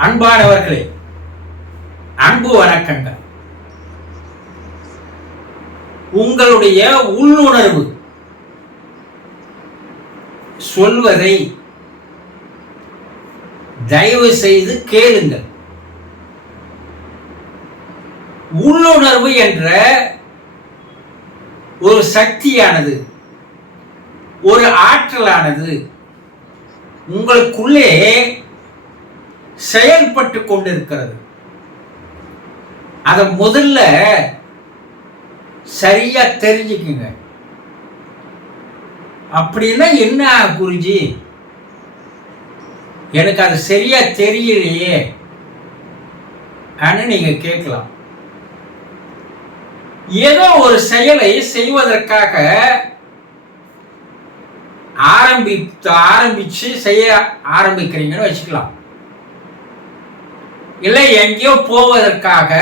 அன்பானவர்களே அன்பு வணக்கங்கள். உங்களுடைய உள்ளுணர்வு சொல்வதை தயவு செய்து கேளுங்கள். உள்ளுணர்வு என்ற ஒரு சக்தியானது ஒரு ஆற்றலானது உங்களுக்குள்ளே செயல்பட்டு கொண்டிருக்கிறது. அதை முதல்ல சரியா தெரிஞ்சுக்குங்க. அப்படின்னா என்ன குருஜி? எனக்கு அது சரியா தெரியலையே. ஆன்னு நீங்க கேட்கலாம். ஏதோ ஒரு செயலை செய்வதற்காக ஆரம்பித்து ஆரம்பிச்சு செய்ய ஆரம்பிக்கிறீங்கன்னு வச்சுக்கலாம். இல்லை எங்கேயோ போவதற்காக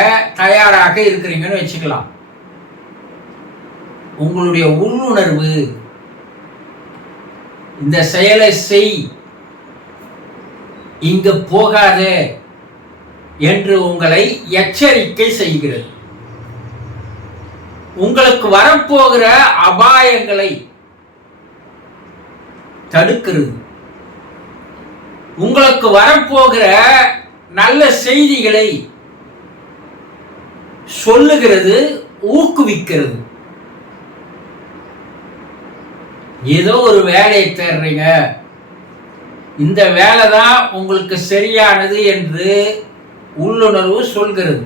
தயாராக இருக்கிறீங்கன்னு வச்சுக்கலாம். உங்களுடைய உள்ளுணர்வு இந்த செயலை செய் இங்க போகாத என்று உங்களை எச்சரிக்கை செய்கிறது. உங்களுக்கு வரப்போகிற அபாயங்களை தடுக்கிறது. உங்களுக்கு வரப்போகிற நல்ல செய்திகளை சொல்லுகிறது ஊக்குவிக்கிறது. ஏதோ ஒரு வேலையை தேடுறீங்க. இந்த வேலை தான் உங்களுக்கு சரியானது என்று உள்ளுணர்வு சொல்கிறது.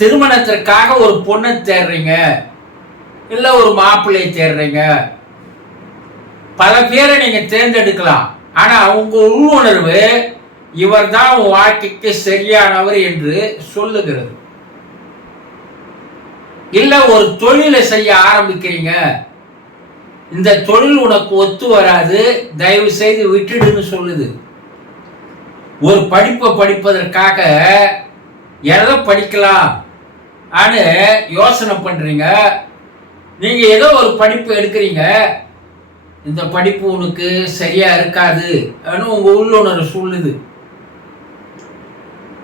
திருமணத்திற்காக ஒரு பொண்ணை தேடுறீங்க. இல்லை ஒரு மாப்பிள்ளையை தேடுறீங்க. பல பேரை நீங்கள் தேர்ந்தெடுக்கலாம். ஆனால் உங்கள் உள்ளுணர்வு இவர் தான் உன் வாழ்க்கைக்கு சரியானவர் என்று சொல்லுகிறது. இல்லை ஒரு தொழிலை செய்ய ஆரம்பிக்கிறீங்க. இந்த தொழில் உனக்கு ஒத்து வராது தயவு செய்து விட்டுடுன்னு சொல்லுது. ஒரு படிப்பை படிப்பதற்காக எதை படிக்கலாம் ஆனு யோசனை பண்ணுறீங்க நீங்கள் ஏதோ ஒரு படிப்பு எடுக்கிறீங்க. இந்த படிப்பு உனக்கு சரியாக இருக்காது உங்க உள்ளுணர்வு சொல்லுது.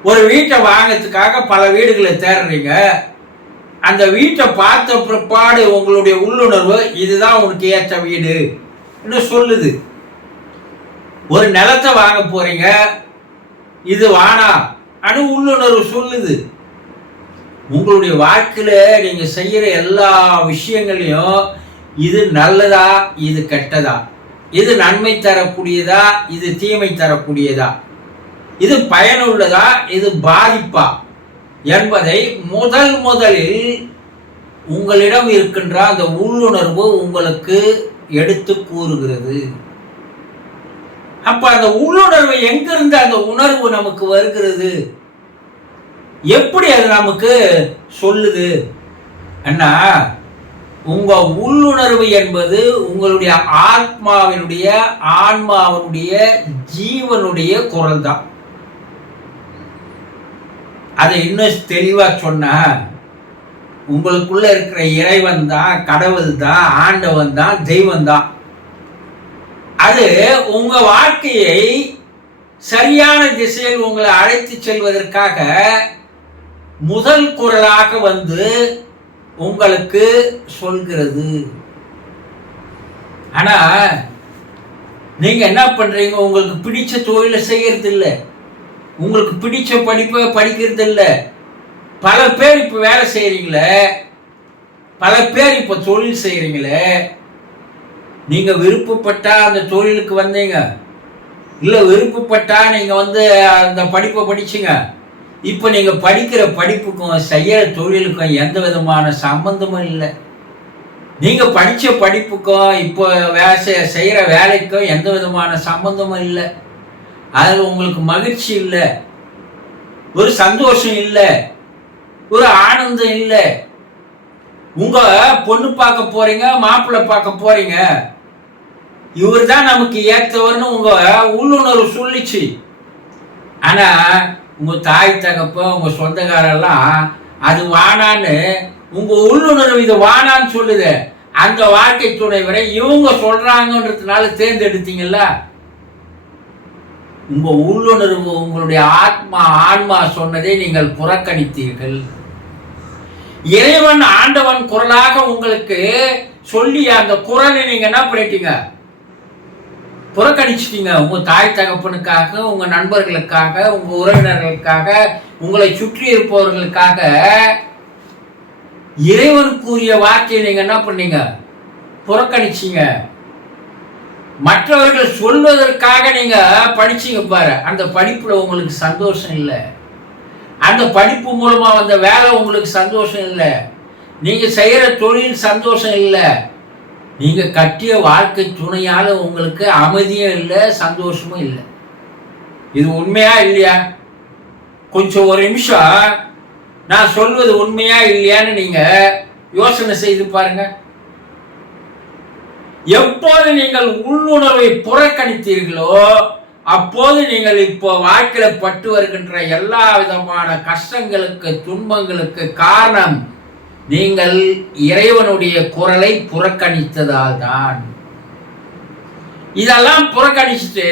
ஒரு வீட்டை வாங்கிறதுக்காக பல வீடுகளை தேடுறீங்க. அந்த வீட்டை பார்த்த பிற்பாடு உங்களுடைய உள்ளுணர்வு இதுதான் உனக்கு ஏற்ற வீடு சொல்லுது. ஒரு நிலத்தை வாங்க போறீங்க. இது வானா அனு உள்ளுணர்வு சொல்லுது. உங்களுடைய வாழ்க்கையில் நீங்க செய்யற எல்லா விஷயங்களையும் இது நல்லதா இது கெட்டதா? இது நன்மை தரக்கூடியதா? இது தீமை தரக்கூடியதா? இது பயனுள்ளதா? இது பாதிப்பா? என்பதை முதல் முதலில் உங்களிடம் இருக்கின்ற அந்த உள்ளுணர்வு உங்களுக்கு எடுத்து கூறுகிறது. அப்ப அந்த உள்ளுணர்வு எங்கிருந்து அந்த உணர்வு நமக்கு வருகிறது? எப்படி அது நமக்கு சொல்லுது? அண்ணா உங்க உள்ளுணர்வு என்பது உங்களுடைய ஆத்மாவினுடைய ஆன்மாவினுடைய ஜீவனுடைய குரல் தான் அதை இன்னும் தெளிவாக சொன்னால் உங்களுக்குள்ள இருக்கிற இறைவன் தான் கடவுள் தான் ஆண்டவன் தான் தெய்வம் தான். அது உங்க வாழ்க்கையை சரியான திசையில் உங்களை அழைத்து செல்வதற்காக முதல் குரலாக வந்து உங்களுக்கு சொல்கிறது. ஆனா நீங்க என்ன பண்றீங்க? உங்களுக்கு பிடிச்ச தொழிலை செய்யறது இல்லை உங்களுக்கு பிடிச்ச படிப்பை படிக்கிறது இல்லை பல பேர் இப்போ வேலை செய்கிறீங்களே பல பேர் இப்போ தொழில் செய்கிறீங்களே நீங்கள் விருப்பப்பட்டா அந்த தொழிலுக்கு வந்தீங்க. இல்லை விருப்பப்பட்டா நீங்கள் வந்து அந்த படிப்பை படிச்சிங்க. இப்போ நீங்கள் படிக்கிற படிப்புக்கும் செய்கிற தொழிலுக்கும் எந்த விதமான சம்பந்தமும் இல்லை. நீங்கள் படித்த படிப்புக்கும் இப்போ வேலை செய்கிற வேலைக்கும் எந்த விதமான சம்பந்தமும் இல்லை. அதில் உங்களுக்கு மகிழ்ச்சி இல்லை ஒரு சந்தோஷம் இல்லை ஒரு ஆனந்தம் இல்லை. உங்க பொண்ணு பார்க்க போறீங்க மாப்பிள்ளை பார்க்க போறீங்க. இவர் தான் நமக்கு ஏற்றவர்னு உங்க உள்ளுணர்வு சொல்லிச்சு. ஆனா உங்க தாய் தகப்ப உங்க சொந்தக்காரெல்லாம் அது வானான்னு உங்க உள்ளுணர்வு இது வானான்னு சொல்லுது. அந்த வாழ்க்கை துணை வரை இவங்க சொல்றாங்கன்றதுனால தேர்ந்தெடுத்தீங்களா உங்க உள்ளுணர்வு உங்களுடைய ஆத்மா ஆன்மா சொன்னதை நீங்கள் புறக்கணித்தீர்கள். இறைவன் ஆண்டவன் குரலாக உங்களுக்கு சொல்லி அந்த குரலை நீங்க என்ன பண்ணிட்டீங்க? புறக்கணிச்சிட்டீங்க. உங்க தாய் தகப்பனுக்காக உங்க நண்பர்களுக்காக உங்க உறவினர்களுக்காக உங்களை சுற்றி இருப்பவர்களுக்காக இறைவன் கூறிய வார்த்தையை நீங்க என்ன பண்ணீங்க? புறக்கணிச்சீங்க. மற்றவர்கள் சொல்வதற்காக நீங்க படிச்சீங்க பாரு. அந்த படிப்புல உங்களுக்கு சந்தோஷம் இல்லை. அந்த படிப்பு மூலமா வந்த வேலை உங்களுக்கு சந்தோஷம் இல்லை. நீங்க செய்யற தொழில் சந்தோஷம் இல்லை. நீங்க கட்டிய வாழ்க்கை துணையால உங்களுக்கு அமைதியும் இல்லை சந்தோஷமும் இல்லை. இது உண்மையா இல்லையா? கொஞ்சம் ஒரு நிமிஷம். நான் சொல்வது உண்மையா இல்லையான்னு நீங்க யோசனை செய்து பாருங்க. எப்போது நீங்கள் உள்ளுணர்வை புறக்கணித்தீர்களோ அப்போது நீங்கள் இப்போ வாழ்க்கையில பட்டு வருகின்ற எல்லா விதமான கஷ்டங்களுக்கு துன்பங்களுக்கு காரணம் நீங்கள் இறைவனுடைய குரலை புறக்கணித்ததால் தான். இதெல்லாம் புறக்கணிச்சுட்டு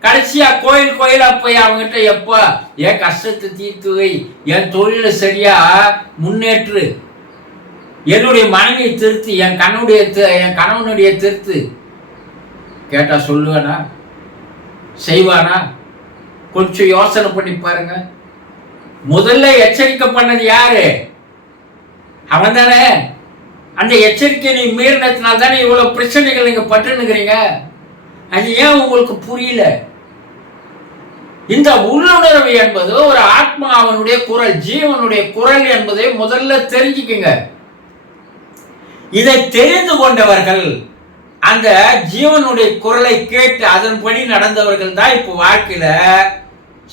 கடைசியா கோயில் கோயிலா போய் அவங்ககிட்ட எப்ப என் கஷ்டத்தை தீர்த்து வை என் தொழில சரியா முன்னேற்று என்னுடைய மனைவியை திருத்து என் கண்ணுடைய தி- என் கணவனுடைய திருத்து. கேட்டால் சொல்லுவேனா? செய்வானா? கொஞ்சம் யோசனை பண்ணி பாருங்க. முதல்ல எச்சரிக்கை பண்ணது யாரு? அவன் தானே. அந்த எச்சரிக்கை நீ மீறினதுனால தானே இவ்வளோ பிரச்சனைகள் நீங்கள் பட்டுனுக்கிறீங்க அது ஏன் உங்களுக்கு புரியல? இந்த உள்ளுணர்வு என்பது ஒரு ஆத்மாவனுடைய குரல் ஜீவனுடைய குரல் என்பதை முதல்ல தெரிஞ்சுக்குங்க. இதை தெரிந்து கொண்டவர்கள் அந்த ஜீவனுடைய குரலை கேட்டு அதன்படி நடந்தவர்கள் தான் இப்போ வாழ்க்கையில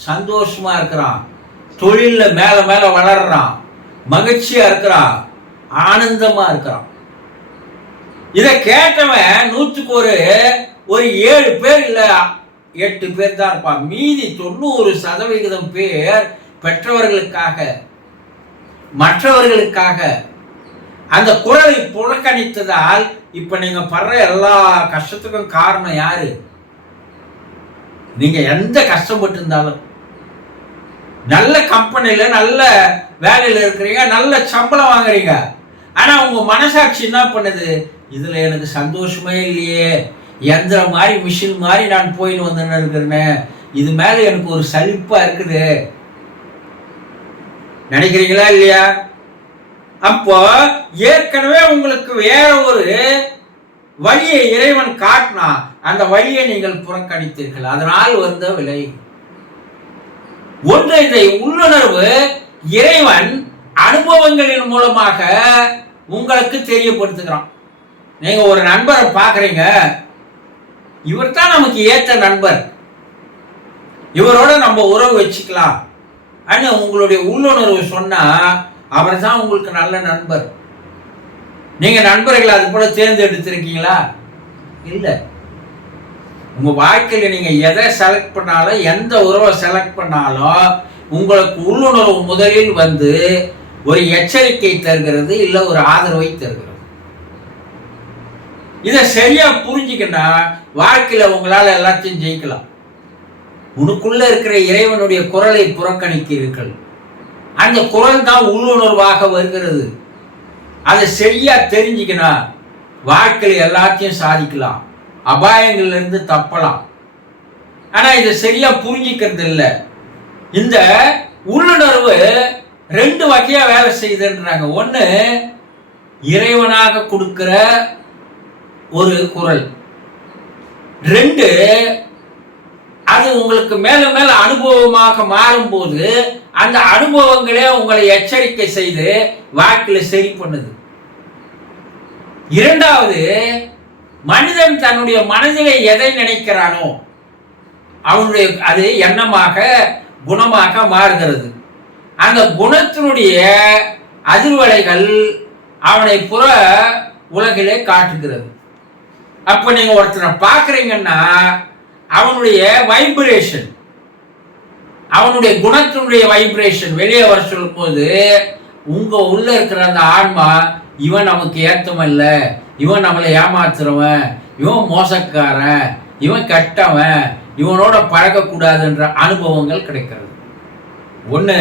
சந்தோஷமா இருக்கிறான். தொழில்ல மேல மேல வளர்றான். மகிழ்ச்சியா இருக்கிறான். ஆனந்தமா இருக்கிறான். இதை கேட்டவன் நூற்றுக்கு ஒரு ஒரு ஏழு பேர் இல்ல எட்டு பேர் தான் இருப்பான். மீதி தொண்ணூறு சதவிகிதம் பேர் பெற்றவர்களுக்காக மற்றவர்களுக்காக அந்த குரலை புறக்கணித்ததால் இப்ப நீங்க படுற எல்லா கஷ்டத்துக்கும் காரணம் யாரு? நீங்க எந்த கஷ்டப்பட்டு இருந்தாலும் நல்ல கம்பெனியில் நல்ல வேலையில இருக்கிறீங்க நல்ல சம்பளம் வாங்குறீங்க. ஆனா உங்க மனசாட்சி என்ன பண்ணுது? இதுல எனக்கு சந்தோஷமே இல்லையே. எந்திரம் மாதிரி மிஷின் மாதிரி நான் போயின்னு வந்துன்னு இருக்கிறேன்னு இது மேல எனக்கு ஒரு சலிப்பா இருக்குது. நினைக்கிறீங்களா இல்லையா? அப்போ ஏற்கனவே உங்களுக்கு வேற ஒரு வழியை இறைவன் காட்டினா அந்த வழியை நீங்கள் புறக்கணித்தீர்கள். அதனால் வந்த விலை. ஒன்று இதை உள்ளுணர்வு இறைவன் அனுபவங்களின் மூலமாக உங்களுக்கு தெரியப்படுத்துகிறான். நீங்க ஒரு நண்பரை பார்க்குறீங்க. இவர் தான் நமக்கு ஏற்ற நண்பர். இவரோட நம்ம உறவு வச்சுக்கலாம். அப்படின்னு உங்களுடைய உள்ளுணர்வு சொன்னா அவர் தான் உங்களுக்கு நல்ல நண்பர். நீங்க நண்பர்களை அது போல தேர்ந்தெடுத்திருக்கீங்களா? இல்லை. உங்க வாழ்க்கையில நீங்க எதை செலக்ட் பண்ணாலும் எந்த உறவை செலக்ட் பண்ணாலும் உங்களுக்கு உள்ளுணர்வு முதலில் வந்து ஒரு எச்சரிக்கை தருகிறது இல்லை ஒரு ஆதரவை தருகிறது. இதை சரியா புரிஞ்சுக்கினா வாழ்க்கையில உங்களால் எல்லாத்தையும் ஜெயிக்கலாம். உனக்குள்ள இருக்கிற இறைவனுடைய குரலை புறக்கணிக்கிறீர்கள். அந்த குரல் தான் உள்ளுணர்வாக வருகிறது. அதை சரியா தெரிஞ்சுக்கணும் வாழ்க்கையில் எல்லாத்தையும் சாதிக்கலாம். அபாயங்கள்ல இருந்து தப்பலாம். ஆனா இதை சரியா புரிஞ்சிக்கிறது இல்லை. இந்த உள்ளுணர்வு ரெண்டு வகையா வேலை செய்யுதுன்றாங்க. ஒன்று இறைவனாக கொடுக்கிற ஒரு குரல். ரெண்டு அது உங்களுக்கு மேலும் மேல அனுபவமாக மாறும்போது அந்த அனுபவங்களே உங்களை எச்சரிக்கை செய்து வாக்கில் சரி பண்ணுது. இரண்டாவது மனிதன் தன்னுடைய மனதிலே எதை நினைக்கிறானோ அவனுடைய அது எண்ணமாக குணமாக மாறுகிறது. அந்த குணத்தினுடைய அதிர்வலைகள் அவனை புற உலகிலே காட்டுகிறது. அப்போ நீங்கள் ஒருத்தனை பார்க்குறீங்கன்னா அவனுடைய வைப்ரேஷன் அவனுடைய குணத்தினுடைய வைப்ரேஷன் வெளியே வர சொல்லும் போது உங்க உள்ள இருக்கிற அந்த ஆன்மா இவன் நமக்கு ஏத்தம் இல்ல இவன் நம்மளை ஏமாத்துறவன். இவன் மோசக்காரன். இவன் கெட்டவன். இவனோட பழகக்கூடாதுன்ற அனுபவங்கள் கிடைக்கிறது. ஒன்று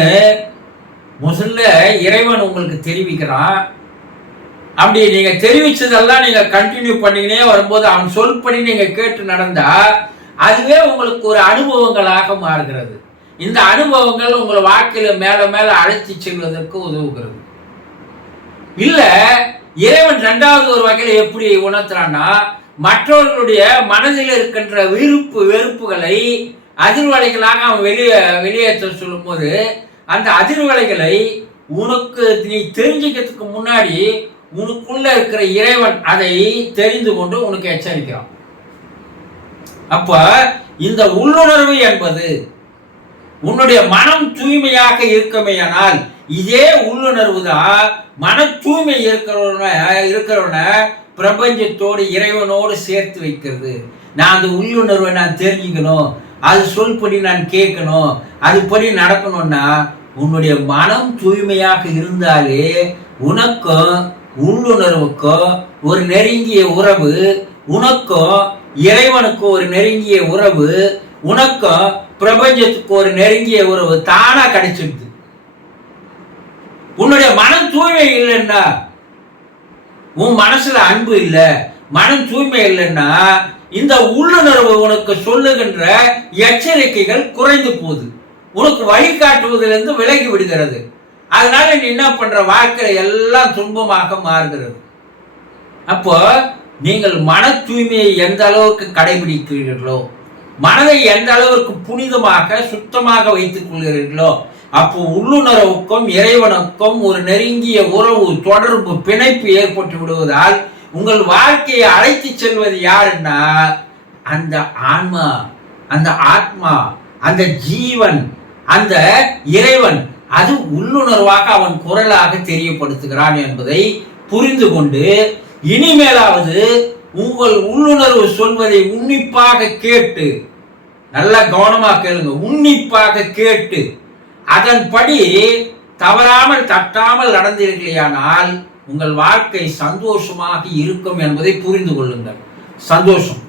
முதல்ல இறைவன் உங்களுக்கு தெரிவிக்கிறான். அப்படி நீங்க தெரிவிச்சதெல்லாம் நீங்க கண்டினியூ பண்ணிக்கினே வரும்போது அவன் சொல்படி நீங்க கேட்டு நடந்தா அதுவே உங்களுக்கு ஒரு அனுபவங்களாக மாறுகிறது. இந்த அனுபவங்கள் உங்களை வாழ்க்கையில் மேலே மேலே அழைத்து செல்வதற்கு உதவுகிறது. இல்லை இறைவன் ரெண்டாவது ஒரு வகையில் எப்படி உணர்த்துறான்னா மற்றவர்களுடைய மனதில் இருக்கின்ற விருப்பு வெறுப்புகளை அதிர்வலைகளாக அவன் வெளியே வெளியேற்ற சொல்லும்போது அந்த அதிர்வலைகளை உனக்கு நீ தெரிஞ்சுக்கிறதுக்கு முன்னாடி உனக்குள்ள இருக்கிற இறைவன் அதை தெரிந்து கொண்டு உனக்கு எச்சரிக்கிறான். அப்ப இந்த உள்ளுணர்வு என்பது உன்னுடைய மனம் தூய்மையாக இருக்கமேயானால் இதே உள்ளுணர்வு தான் மன தூய்மை இருக்கிறவன இருக்கிறவன பிரபஞ்சத்தோடு இறைவனோடு சேர்த்து வைக்கிறது. நான் அந்த உள்ளுணர்வை நான் தெரிஞ்சுக்கணும். அது சொல்படி நான் கேட்கணும். அதுபடி நடக்கணும்னா உன்னுடைய மனம் தூய்மையாக இருந்தாலே உனக்கும் உள்ளுணர்வுக்கும் ஒரு நெருங்கிய உறவு உனக்கும் இறைவனுக்கு ஒரு நெருங்கிய உறவு உனக்கும் பிரபஞ்சத்துக்கு ஒரு நெருங்கிய உறவு தானா கிடைச்சிடுது உன்னுடைய மனம் தூய்மை இல்லைன்னா உன் மனசுல அன்பு இல்லை மனம் தூய்மை இல்லைன்னா இந்த உள்ளுணர்வு உனக்கு சொல்லுகின்ற எச்சரிக்கைகள் குறைந்து போகுது. உனக்கு வழிகாட்டுவதிலிருந்து விலகி விடுகிறது. அதனால நீ என்ன பண்ற? வாழ்க்கையில எல்லாம் துன்பமாக மாறுகிறது. அப்போ நீங்கள் மன தூய்மையை எந்த அளவுக்கு கடைபிடிக்கிறீர்களோ மனதை எந்த அளவிற்கு புனிதமாக சுத்தமாக வைத்துக் கொள்கிறீர்களோ அப்போ உள்ளுணர்வுக்கும் இறைவனுக்கும் ஒரு நெருங்கிய உறவு தொடர்பு பிணைப்பு ஏற்பட்டு விடுவதால் உங்கள் வாழ்க்கையை அழைத்து செல்வது யாருன்னா அந்த ஆன்மா அந்த ஆத்மா அந்த ஜீவன் அந்த இறைவன். அது உள்ளுணர்வாக அவன் குரலாக தெரியப்படுத்துகிறான் என்பதை புரிந்து கொண்டு இனிமேலாவது உங்கள் உள்ளுணர்வு சொல்வதை உன்னிப்பாக கேட்டு நல்லா கவனமா கேளுங்க உன்னிப்பாக கேட்டு அதன்படி தவறாமல் தட்டாமல் நடந்தீர்களேயானால் உங்கள் வாழ்க்கை சந்தோஷமாக இருக்கும் என்பதை புரிந்து கொள்ளுங்கள். சந்தோஷம்.